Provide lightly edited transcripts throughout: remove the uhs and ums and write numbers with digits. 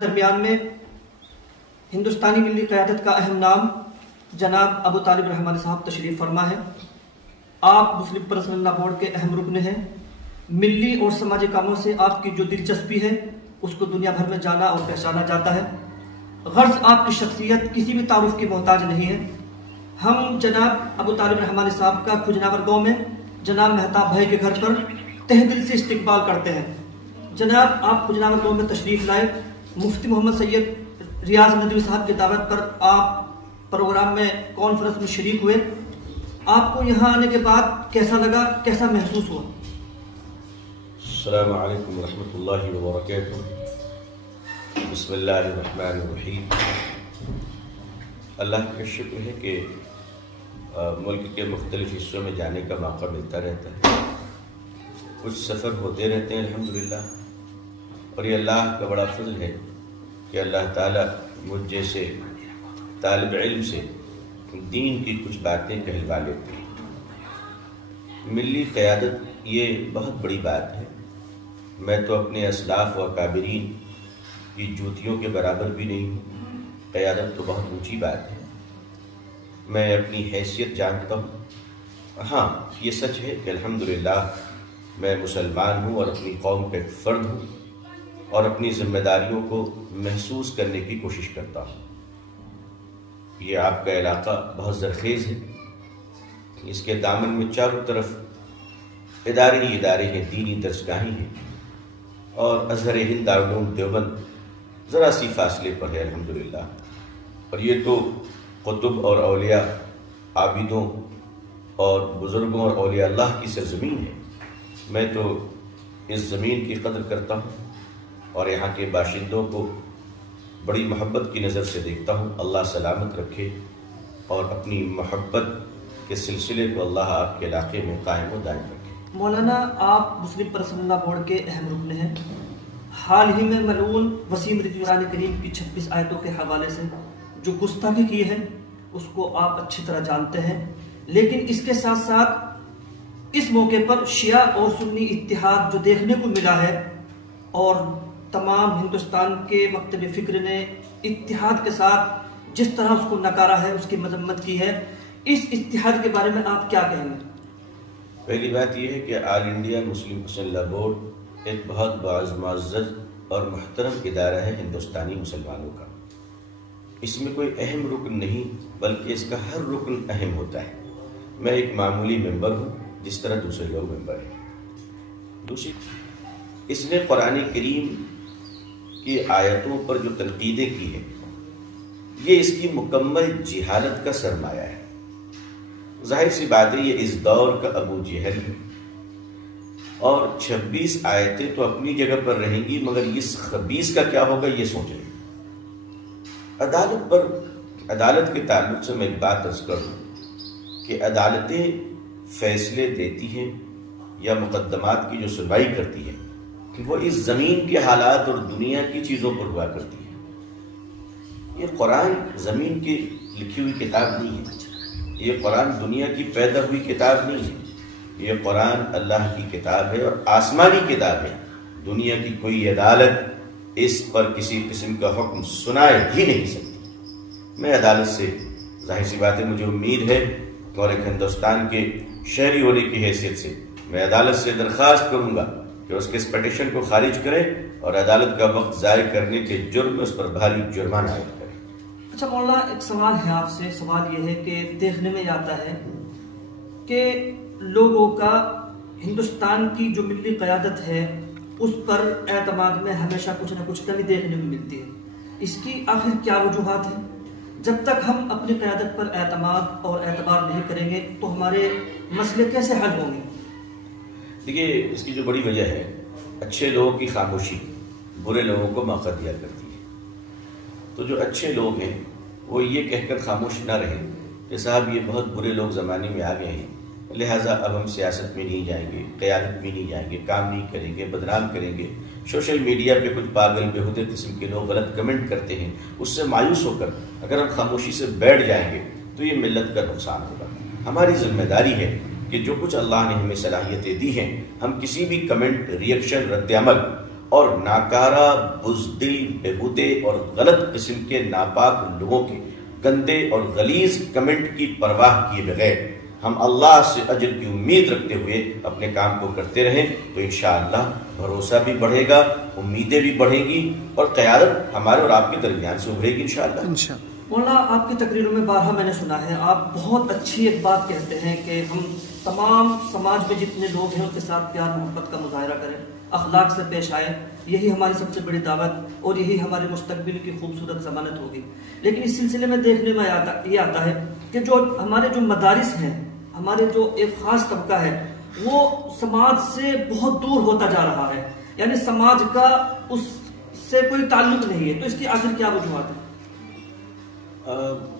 درمیان میں ہندوستانی ملی قیادت کا اہم نام جناب ابو طالب رحمانی صاحب تشریف فرما ہے۔ آپ مسلم پرسنل لا بورڈ کے اہم رکن ہیں۔ ملی اور سماجی کاموں سے آپ کی جو دلچسپی ہے اس کو دنیا بھر میں جانا اور پہچانا جاتا ہے۔ غرض آپ کی شخصیت کسی بھی تعارف کی محتاج نہیں ہے۔ ہم جناب ابو طالب رحمانی صاحب کا کھجناور گاؤں میں جناب مہتاب بھائی کے گھر پر تہ دل سے استقبال کرتے ہیں۔ جناب آپ کھجناور گاؤں میں تشریف لائے، مفتی محمد سید ریاض ندوی صاحب کی دعوت پر آپ پروگرام میں کانفرنس میں شریک ہوئے۔ آپ کو یہاں آنے کے بعد کیسا لگا، کیسا محسوس ہوا؟ السلام علیکم ورحمۃ اللہ وبرکاتہ۔ بسم اللہ الرحمن الرحیم۔ اللہ کا شکر ہے کہ ملک کے مختلف حصوں میں جانے کا موقع ملتا رہتا ہے، کچھ سفر ہوتے رہتے ہیں الحمدللہ، اور یہ اللہ کا بڑا فضل ہے کہ اللہ تعالیٰ مجھ جیسے طالب علم سے دین کی کچھ باتیں کہلوا لیتے ہیں۔ ملی قیادت یہ بہت بڑی بات ہے۔ میں تو اپنے اسلاف و اکابرین کی جوتیوں کے برابر بھی نہیں ہوں۔ قیادت تو بہت اونچی بات ہے، میں اپنی حیثیت جانتا ہوں۔ ہاں، یہ سچ ہے کہ الحمدللہ میں مسلمان ہوں اور اپنی قوم کا ایک فرد ہوں، اور اپنی ذمہ داریوں کو محسوس کرنے کی کوشش کرتا ہوں۔ یہ آپ کا علاقہ بہت زرخیز ہے، اس کے دامن میں چاروں طرف ادارے ہی ادارے ہیں، دینی درسگاہیں ہیں، اور ازہر ہند دارالعلوم دیوبند ذرا سی فاصلے پر ہے الحمدللہ۔ اور یہ تو قطب اور اولیاء، عابدوں اور بزرگوں اور اولیاء اللہ کی سرزمین ہے۔ میں تو اس زمین کی قدر کرتا ہوں اور یہاں کے باشندوں کو بڑی محبت کی نظر سے دیکھتا ہوں۔ اللہ سلامت رکھے اور اپنی محبت کے سلسلے کو اللہ آپ کے علاقے میں قائم و دائم رکھے۔ مولانا، آپ مسلم پرسنل لا بورڈ کے اہم رکن ہیں۔ حال ہی میں ملعون وسیم رضوی قرآن کریم کی 26 آیتوں کے حوالے سے جو گستاخی کی ہے اس کو آپ اچھی طرح جانتے ہیں، لیکن اس کے ساتھ ساتھ اس موقع پر شیعہ اور سنی اتحاد جو دیکھنے کو ملا ہے، اور تمام ہندوستان کے مکتب فکر نے اتحاد کے ساتھ جس طرح اس کو نکارا ہے، اس کی مذمت کی ہے، اس اتحاد کے بارے میں آپ کیا کہیں گے؟ پہلی بات یہ ہے کہ آل انڈیا مسلم پرسنل لا بورڈ ایک بہت معزز اور محترم ادارہ ہے ہندوستانی مسلمانوں کا۔ اس میں کوئی اہم رکن نہیں بلکہ اس کا ہر رکن اہم ہوتا ہے۔ میں ایک معمولی ممبر ہوں جس طرح دوسرے لوگ ممبر ہیں۔ دوسری، اس نے قرآن کریم کی آیتوں پر جو تنقیدیں کی ہیں یہ اس کی مکمل جہالت کا سرمایہ ہے۔ ظاہر سی بات ہے، یہ اس دور کا ابو جہل ہے، اور 26 آیتیں تو اپنی جگہ پر رہیں گی، مگر اس خبیث کا کیا ہوگا یہ سوچ رہے ہیں۔ عدالت کے تعلق سے میں ایک بات عرض کروں کہ عدالتیں فیصلے دیتی ہیں یا مقدمات کی جو سنوائی کرتی ہیں وہ اس زمین کے حالات اور دنیا کی چیزوں پر ہوا کرتی ہے۔ یہ قرآن زمین کی لکھی ہوئی کتاب نہیں ہے، یہ قرآن دنیا کی پیدا ہوئی کتاب نہیں ہے، یہ قرآن اللہ کی کتاب ہے اور آسمانی کتاب ہے۔ دنیا کی کوئی عدالت اس پر کسی قسم کا حکم سنائے ہی نہیں سکتی۔ میں عدالت سے ظاہر سی بات ہے مجھے امید ہے، اور ایک ہندوستان کے شہری ہونے کی حیثیت سے میں عدالت سے درخواست کروں گا کہ اس کے اس پٹیشن کو خارج کرے اور عدالت کا وقت ضائع کرنے کے جرم میں اس پر بھاری جرمانہ عائد کرے۔ اچھا مولانا، ایک سوال ہے آپ سے۔ سوال یہ ہے کہ دیکھنے میں آتا ہے کہ لوگوں کا ہندوستان کی جو ملی قیادت ہے اس پر اعتماد میں ہمیشہ کچھ نہ کچھ کمی دیکھنے میں ملتی ہے۔ اس کی آخر کیا وجوہات ہیں؟ جب تک ہم اپنی قیادت پر اعتماد اور اعتبار نہیں کریں گے تو ہمارے مسئلے کیسے حل ہوں گے؟ دیکھیے، اس کی جو بڑی وجہ ہے، اچھے لوگوں کی خاموشی برے لوگوں کو موقع دیا کرتی ہے۔ تو جو اچھے لوگ ہیں وہ یہ کہہ کر خاموش نہ رہیں کہ صاحب یہ بہت برے لوگ زمانے میں آ گئے ہیں، لہٰذا اب ہم سیاست میں نہیں جائیں گے، قیادت میں نہیں جائیں گے، کام نہیں کریں گے، بدنام کریں گے۔ سوشل میڈیا پہ کچھ پاگل بےہودے قسم کے لوگ غلط کمنٹ کرتے ہیں، اس سے مایوس ہو کر اگر ہم خاموشی سے بیٹھ جائیں گے تو یہ ملت کا نقصان ہوگا۔ ہماری ذمہ داری ہے کہ جو کچھ اللہ نے ہمیں صلاحیتیں دی ہیں، ہم کسی بھی کمنٹ، ری ایکشن، رد عمل اور ناکارہ، بزدل، بےہودے اور غلط قسم کے ناپاک لوگوں کے گندے اور غلیظ کمنٹ کی پرواہ کیے بغیر ہم اللہ سے اجر کی امید رکھتے ہوئے اپنے کام کو کرتے رہیں تو انشاءاللہ بھروسہ بھی بڑھے گا، امیدیں بھی بڑھیں گی اور قیادت ہمارے اور آپ کے درمیان سے ابھرے گی انشاءاللہ۔ مولانا آپ کی تقریروں میں بارہا میں نے سنا ہے، آپ بہت اچھی ایک بات کہتے ہیں کہ ہم تمام سماج میں جتنے لوگ ہیں ان کے ساتھ پیار محبت کا مظاہرہ کریں، اخلاق سے پیش آئے، یہی ہماری سب سے بڑی دعوت اور یہی ہمارے مستقبل کی خوبصورت ضمانت ہوگی۔ لیکن اس سلسلے میں دیکھنے میں یہ آتا ہے کہ جو ہمارے جو مدارس ہیں، ہمارے جو ایک خاص طبقہ ہے وہ سماج سے بہت دور ہوتا جا رہا ہے، یعنی سماج کا اس سے کوئی تعلق نہیں ہے، تو اس کی آخر کیا وجوہات ہے؟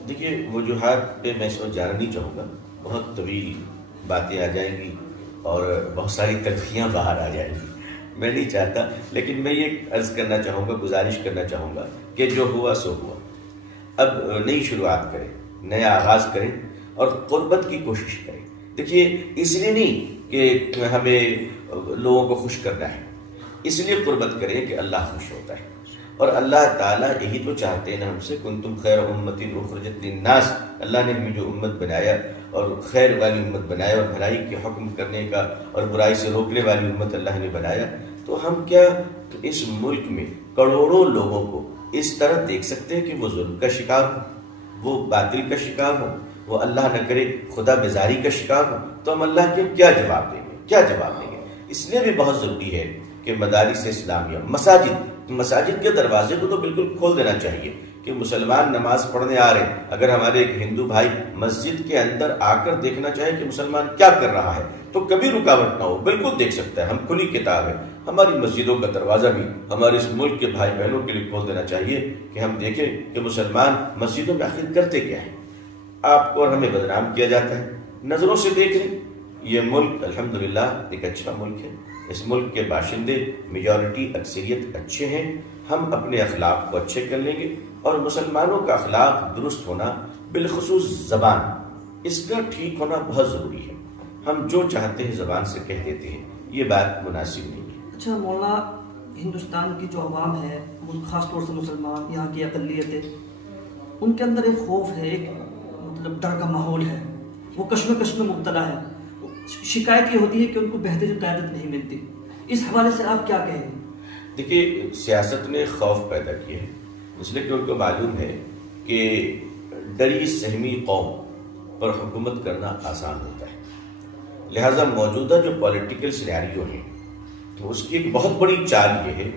دیکھیے وجوہات پہ میں سو جانا نہیں چاہوں گا، بہت طویل باتیں آ جائیں گی اور بہت ساری تلخیاں باہر آ جائیں گی، میں نہیں چاہتا، لیکن میں یہ عرض کرنا چاہوں گا، گزارش کرنا چاہوں گا کہ جو ہوا سو ہوا، اب نئی شروعات کریں، نیا آغاز کریں اور قربت کی کوشش کریں۔ دیکھیے اس لیے نہیں کہ ہمیں لوگوں کو خوش کرنا ہے، اس لیے قربت کریں کہ اللہ خوش ہوتا ہے، اور اللہ تعالیٰ یہی تو چاہتے ہیں ہم سے، کنتم خیر امت اخرجت للناس، اللہ نے ہمیں جو امت بنایا اور خیر والی امت بنایا اور بھلائی کے حکم کرنے کا اور برائی سے روکنے والی امت اللہ نے بنایا، تو ہم کیا اس ملک میں کروڑوں لوگوں کو اس طرح دیکھ سکتے ہیں کہ وہ ظلم کا شکار ہو، وہ باطل کا شکار ہو، وہ اللہ نہ کرے خدا بیزاری کا شکار ہو، تو ہم اللہ کے کیا جواب دیں گے، کیا جواب دیں گے؟ اس لیے بھی بہت ضروری ہے کہ مدارس اسلامیہ، مساجد کے دروازے کو تو بالکل کھول دینا چاہیے کہ مسلمان نماز پڑھنے آ رہے ہیں، اگر ہمارے ایک ہندو بھائی مسجد کے اندر آ کر دیکھنا چاہے کہ مسلمان کیا کر رہا ہے تو کبھی رکاوٹ نہ ہو، بالکل دیکھ سکتا ہے، ہم کھلی کتاب ہے۔ ہماری مسجدوں کا دروازہ بھی ہمارے اس ملک کے بھائی بہنوں کے لیے کھول دینا چاہیے کہ ہم دیکھیں کہ مسلمان مسجدوں میں آخر کرتے کیا ہیں۔ آپ کو اور ہمیں بدنام کیا جاتا ہے، نظروں سے دیکھ لیں، یہ ملک الحمدللہ ایک اچھا ملک ہے، اس ملک کے باشندے میجورٹی اکثریت اچھے ہیں، ہم اپنے اخلاق کو اچھے کر لیں گے، اور مسلمانوں کا اخلاق درست ہونا، بالخصوص زبان، اس کا ٹھیک ہونا بہت ضروری ہے۔ ہم جو چاہتے ہیں زبان سے کہہ دیتے ہیں، یہ بات مناسب نہیں ہے۔ اچھا مولانا، ہندوستان کی جو عوام ہے، خاص طور سے مسلمان، یہاں کی اقلیت ہے، ان کے اندر ایک خوف ہے، ایک مطلب ڈر کا ماحول ہے، وہ کشمکش میں مبتلا ہے، شکایت یہ ہوتی ہے کہ ان کو بہترین قیادت نہیں ملتی، اس حوالے سے آپ کیا کہیں گے؟ دیکھیے سیاست نے خوف پیدا کیا ہے، اس لیے کہ ان کو معلوم ہے کہ ڈری سہمی قوم پر حکومت کرنا آسان ہوتا ہے، لہذا موجودہ جو پولیٹیکل سینیریو ہے تو اس کی ایک بہت بڑی چال یہ ہے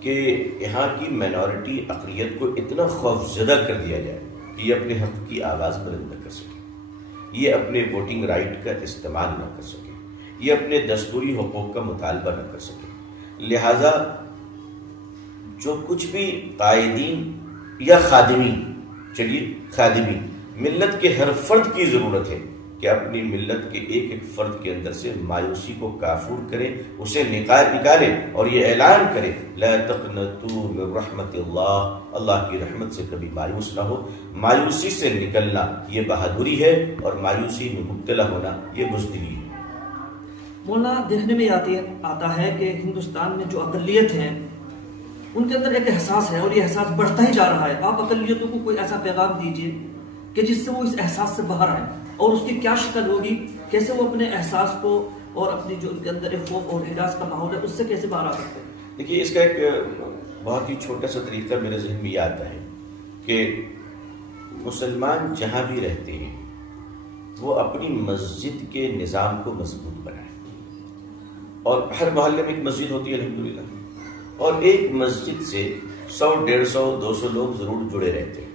کہ یہاں کی مائنورٹی اقلیت کو اتنا خوف زدہ کر دیا جائے کہ یہ اپنے حق کی آواز بلند نہ کر سکے، یہ اپنے ووٹنگ رائٹ کا استعمال نہ کر سکے، یہ اپنے دستوری حقوق کا مطالبہ نہ کر سکے، لہذا جو کچھ بھی قائدین یا خادمین، چلیے خادمین، ملت کے ہر فرد کی ضرورت ہے کہ اپنی ملت کے ایک ایک فرد کے اندر سے مایوسی کو کافور کریں، اسے نکالیں اور یہ اعلان کریں لا تقنطوا من رحمت اللہ، اللہ کی رحمت سے کبھی مایوس نہ ہو۔ مایوسی سے نکلنا یہ بہادری ہے اور مایوسی میں مبتلا ہونا یہ بزدلی ہے۔ مولانا دیکھنے میں آتا ہے کہ ہندوستان میں جو اقلیت ہیں ان کے اندر ایک احساس ہے اور یہ احساس بڑھتا ہی جا رہا ہے، آپ اقلیتوں کو کوئی ایسا پیغام دیجئے کہ جس سے وہ اس احساس سے باہر آئیں، اور اس کی کیا شکل ہوگی، کیسے وہ اپنے احساس کو اور اپنی جو ان کے اندر ایک خوف اور ہراس کا ماحول ہے اس سے کیسے باہر آ سکتے ہیں؟ دیکھیے اس کا ایک بہت ہی چھوٹا سا طریقہ میرے ذہن میں یہ آتا ہے کہ مسلمان جہاں بھی رہتے ہیں وہ اپنی مسجد کے نظام کو مضبوط بنائیں، اور ہر محلے میں ایک مسجد ہوتی ہے الحمدللہ، اور ایک مسجد سے 100 150 200 لوگ ضرور جڑے رہتے ہیں،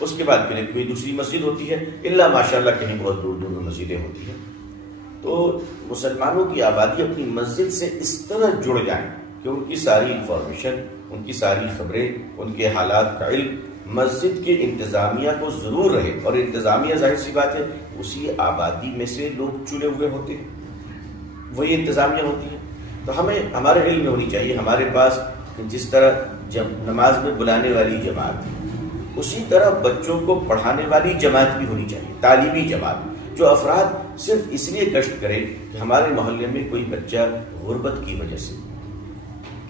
اس کے بعد پھر ایک کوئی دوسری مسجد ہوتی ہے، الا ماشاءاللہ کہیں بہت دور دور میں مسجدیں ہوتی ہیں، تو مسلمانوں کی آبادی اپنی مسجد سے اس طرح جڑ جائیں کہ ان کی ساری انفارمیشن، ان کی ساری خبریں، ان کے حالات کا علم مسجد کے انتظامیہ کو ضرور رہے، اور انتظامیہ ظاہر سی بات ہے اسی آبادی میں سے لوگ چنے ہوئے ہوتے ہیں، وہی انتظامیہ ہوتی ہے، تو ہمیں ہمارے علم میں ہونی چاہیے، ہمارے پاس جس طرح جب نماز میں بلانے والی جماعت اسی طرح بچوں کو پڑھانے والی جماعت بھی ہونی چاہیے، تعلیمی جماعت، جو افراد صرف اس لیے گشت کرے کہ ہمارے محلے میں کوئی بچہ غربت کی وجہ سے،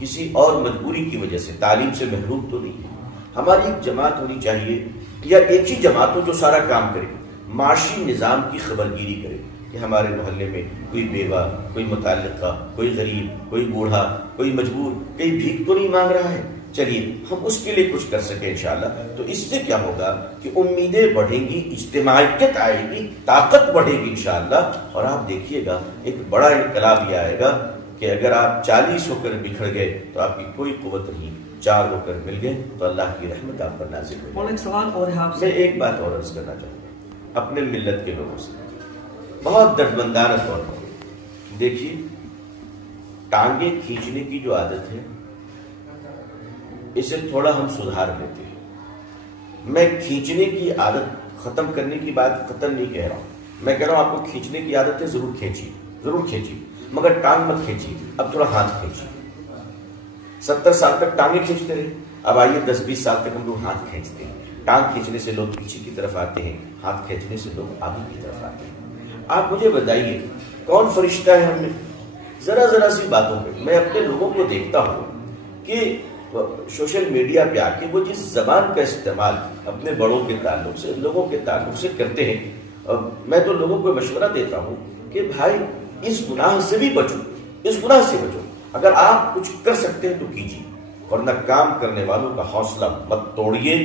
کسی اور مجبوری کی وجہ سے تعلیم سے محروم تو نہیں ہے۔ ہماری ایک جماعت ہونی چاہیے یا ایک ہی جماعت ہو جو سارا کام کرے، معاشی نظام کی خبرگیری کرے کہ ہمارے محلے میں کوئی بیوہ، کوئی متعلقہ، کوئی غریب، کوئی بوڑھا، کوئی مجبور، کوئی بھیک تو نہیں مانگ رہا ہے، چلیے ہم اس کے لیے کچھ کر سکیں انشاءاللہ۔ تو اس سے کیا ہوگا کہ امیدیں بڑھیں گی، اجتماعیت آئے گی، طاقت بڑھے گی انشاءاللہ، اور آپ دیکھیے گا ایک بڑا انقلاب یہ آئے گا کہ اگر آپ 40 ہو کر بکھر گئے تو آپ کی کوئی قوت نہیں، 4 ہو کر مل گئے تو اللہ کی رحمت آپ پر نازل ہوگی۔ اور ایک سوال اور ہے آپ سے، میں ایک بات اور عرض کرنا چاہوں گا اپنے ملت کے لوگوں سے، بہت دردمندانہ طور پر دیکھیے، ٹانگیں کھینچنے کی جو عادت ہے اسے تھوڑا ہم سدھار لیتے ہیں۔ میں کھینچنے کی عادت ختم کرنے کی بات قطعاً نہیں کہہ رہا ہوں، میں کہہ رہا ہوں آپ کو کھینچنے کی عادت ہے، ضرور کھینچیے، ضرور کھینچیے، مگر ٹانگ مت کھینچیے، اب تھوڑا ہاتھ کھینچیے۔ 70 سال تک ٹانگیں کھینچتے رہے، اب آئیے 10-20 سال تک ہم لوگ ہاتھ کھینچتے ہیں۔ ٹانگ کھینچنے سے لوگ پیچھے کی طرف آتے ہیں، ہاتھ کھینچنے سے لوگ آگے کی طرف آتے ہیں۔ آپ مجھے بتائیے کون فرشتہ ہے ہم میں؟ ذرا سی باتوں پہ میں اپنے لوگوں کو دیکھتا ہوں کہ سوشل میڈیا پہ آ کے وہ جس زبان کا استعمال اپنے بڑوں کے تعلق سے، لوگوں کے تعلق سے کرتے ہیں، میں تو لوگوں کو مشورہ دیتا ہوں کہ بھائی اس گناہ سے بھی بچو، اس گناہ سے بچو، اگر آپ کچھ کر سکتے ہیں تو کیجیے، ورنہ کام کرنے والوں کا حوصلہ مت توڑیے۔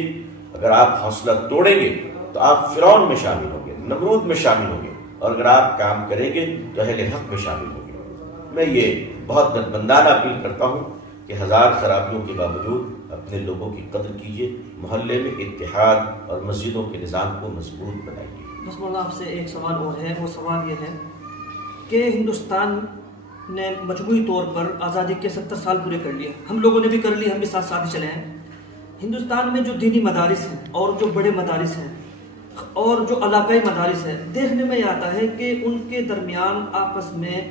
اگر آپ حوصلہ توڑیں گے تو آپ فرعون میں شامل ہوں گے، نمرود میں شامل ہوں گے، اور اگر آپ کام کریں گے تو اہل حق میں شامل ہوں گے۔ میں یہ بہت دردمندانہ اپیل کرتا ہوں کہ 1000 خرابیوں کے باوجود اپنے لوگوں کی قدر کیجیے، محلے میں اتحاد اور مسجدوں کے نظام کو مضبوط بنائیے۔ بس مولانا آپ سے ایک سوال اور ہے، وہ سوال یہ ہے کہ ہندوستان نے مجموعی طور پر آزادی کے 70 سال پورے کر لیے، ہم لوگوں نے بھی کر لیے، ہم بھی ساتھ ساتھ چلے ہیں۔ ہندوستان میں جو دینی مدارس ہیں اور جو بڑے مدارس ہیں اور جو علاقائی مدارس ہیں، دیکھنے میں یہ آتا ہے کہ ان کے درمیان آپس میں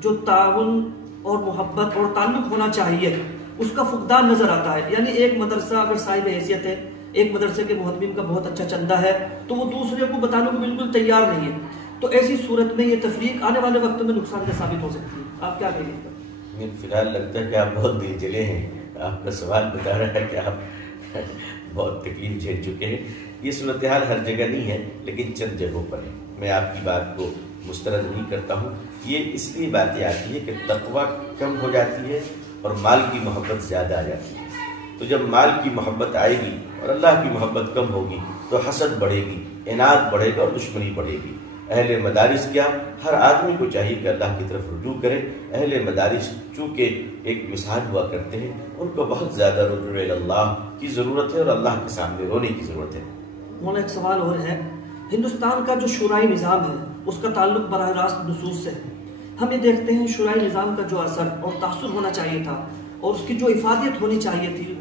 جو تعاون اور محبت اور تعلق ہونا چاہیے اس کا فقدان نظر آتا ہے۔ یعنی ایک مدرسہ اگر صاحب حیثیت ہے، ایک مدرسے کے محتمم کا بہت اچھا چندہ ہے تو وہ دوسرے کو بتانے کو بالکل تیار نہیں ہے، تو ایسی صورت میں یہ تفریق آنے والے وقت میں نقصان دہ ثابت ہو سکتی ہے۔ آپ کیا کہیں گے؟ فی الحال لگتا ہے کہ آپ بہت دل جلے ہیں، آپ کا سوال بتا رہا ہے کہ آپ بہت تکلیف جھیل چکے ہیں۔ یہ صورتحال ہر جگہ نہیں ہے لیکن چند جگہوں پر ہے۔ میں آپ کی بات کو مسترد نہیں کرتا ہوں، یہ اس لیے باتیں آتی ہے کہ تقویٰ کم ہو جاتی ہے اور مال کی محبت زیادہ آ جاتی ہے۔ تو جب مال کی محبت آئے گی اور اللہ کی محبت کم ہوگی تو حسد بڑھے گی، عناد بڑھے گا اور دشمنی بڑھے گی۔ اہل مدارس کیا، ہر آدمی کو چاہیے کہ اللہ کی طرف رجوع کرے۔ اہل مدارس چونکہ ایک مثال ہوا کرتے ہیں، ان کو بہت زیادہ رجوع اللہ کی ضرورت ہے اور اللہ کے سامنے رونے کی ضرورت ہے۔ مولانا ایک سوال اور ہے، ہندوستان کا جو شورائی نظام ہے اس کا تعلق براہ راست نصوص سے ہے۔ ہم یہ دیکھتے ہیں شورائی نظام کا جو اثر اور تاثر ہونا چاہیے تھا اور اس کی جو افادیت ہونی چاہیے تھی،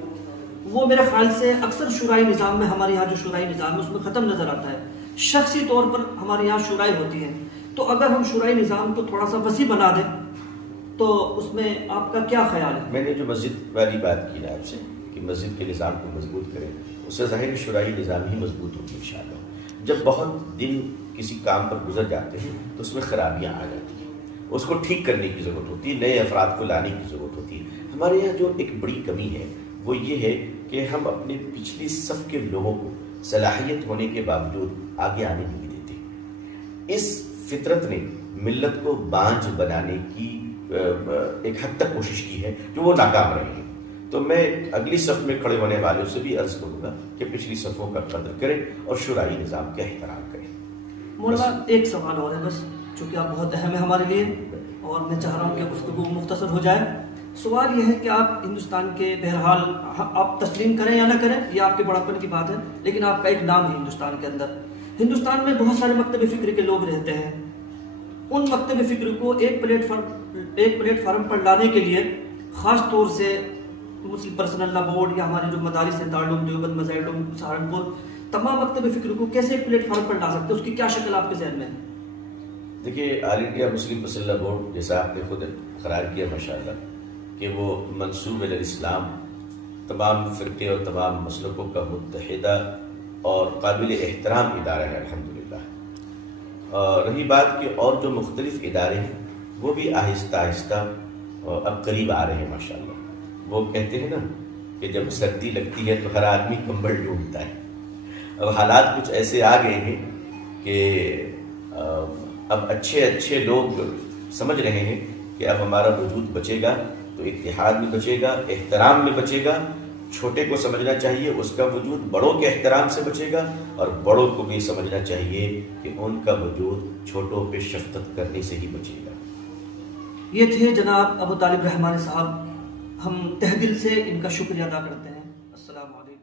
وہ میرے خیال سے اکثر شورائی نظام میں، ہمارے یہاں جو شورائی نظام ہے اس میں ختم نظر آتا ہے۔ شخصی طور پر ہمارے یہاں شورائی ہوتی ہے، تو اگر ہم شورائی نظام کو تھوڑا سا وسیع بنا دیں تو اس میں آپ کا کیا خیال ہے؟ میں نے جو مسجد والی بات کی آپ سے کہ مسجد کے نظام کو مضبوط کریں، اس سے ظاہر شورائی نظام ہی مضبوط ہوگی انشاءاللہ۔ جب بہت دن کسی کام پر گزر جاتے ہیں تو اس میں خرابیاں آ جاتی ہیں، اس کو ٹھیک کرنے کی ضرورت ہوتی ہے، نئے افراد کو لانے کی ضرورت ہوتی ہے۔ ہمارے یہاں جو ایک بڑی کمی ہے وہ یہ ہے کہ ہم اپنے پچھلی صف کے لوگوں کو صلاحیت ہونے کے باوجود آگے آنے نہیں دیتے۔ اس فطرت نے ملت کو بانجھ بنانے کی ایک حد تک کوشش کی ہے جو وہ ناکام رہے ہیں۔ تو میں اگلی صف میں کھڑے ہونے والوں سے بھی عرض کروں گا کہ پچھلی صفوں کا قدر کریں اور شورائی نظام کا احترام کریں۔ مولانا ایک سوال اور ہے بس، چونکہ آپ بہت اہم ہے ہمارے لیے اور میں چاہ رہا ہوں کہ گفتگو مختصر ہو جائے۔ سوال یہ ہے کہ آپ ہندوستان کے، بہرحال آپ تسلیم کریں یا نہ کریں یہ آپ کے بڑاپن کی بات ہے، لیکن آپ کا ایک نام ہے ہندوستان کے اندر۔ ہندوستان میں بہت سارے مکتب فکر کے لوگ رہتے ہیں، ان مکتب فکر کو ایک پلیٹ فارم پر لانے کے لیے خاص طور سے مسلم پرسنل لا بورڈ یا ہمارے جو مدارس ہیں، دارالعلوم دیوبند، مظاہر سہارنپور، تمام مکتب فکر کو کیسے ایک پلیٹ فارم پر لا سکتے ہیں، اس کی کیا شکل آپ کے ذہن میں ہے؟ دیکھیے، آل انڈیا مسلم پرسنل لا بورڈ جیسا آپ نے خود اقرار کیا ماشاءاللہ کہ وہ منسوب الاسلام تمام فرقے اور تمام مسلکوں کا متحدہ اور قابل احترام ادارہ ہے الحمدللہ۔ رہی بات کہ اور جو مختلف ادارے ہیں وہ بھی آہستہ آہستہ اب قریب آ رہے ہیں ماشاءاللہ۔ وہ کہتے ہیں نا کہ جب سردی لگتی ہے تو ہر آدمی کمبل ڈھونڈتا ہے. اب حالات کچھ ایسے آ گئے ہیں کہ اب اچھے لوگ سمجھ رہے ہیں کہ اب ہمارا وجود بچے گا تو اتحاد میں بچے گا، احترام میں بچے گا. چھوٹے کو سمجھنا چاہیے اس کا وجود بڑوں کے احترام سے بچے گا، اور بڑوں کو بھی سمجھنا چاہیے کہ ان کا وجود چھوٹوں پہ شفقت کرنے سے ہی بچے گا. یہ تھے جناب ابو طالب رحمانی صاحب. ہم تہ دل سے ان کا شکریہ ادا کرتے ہیں. السلام علیکم.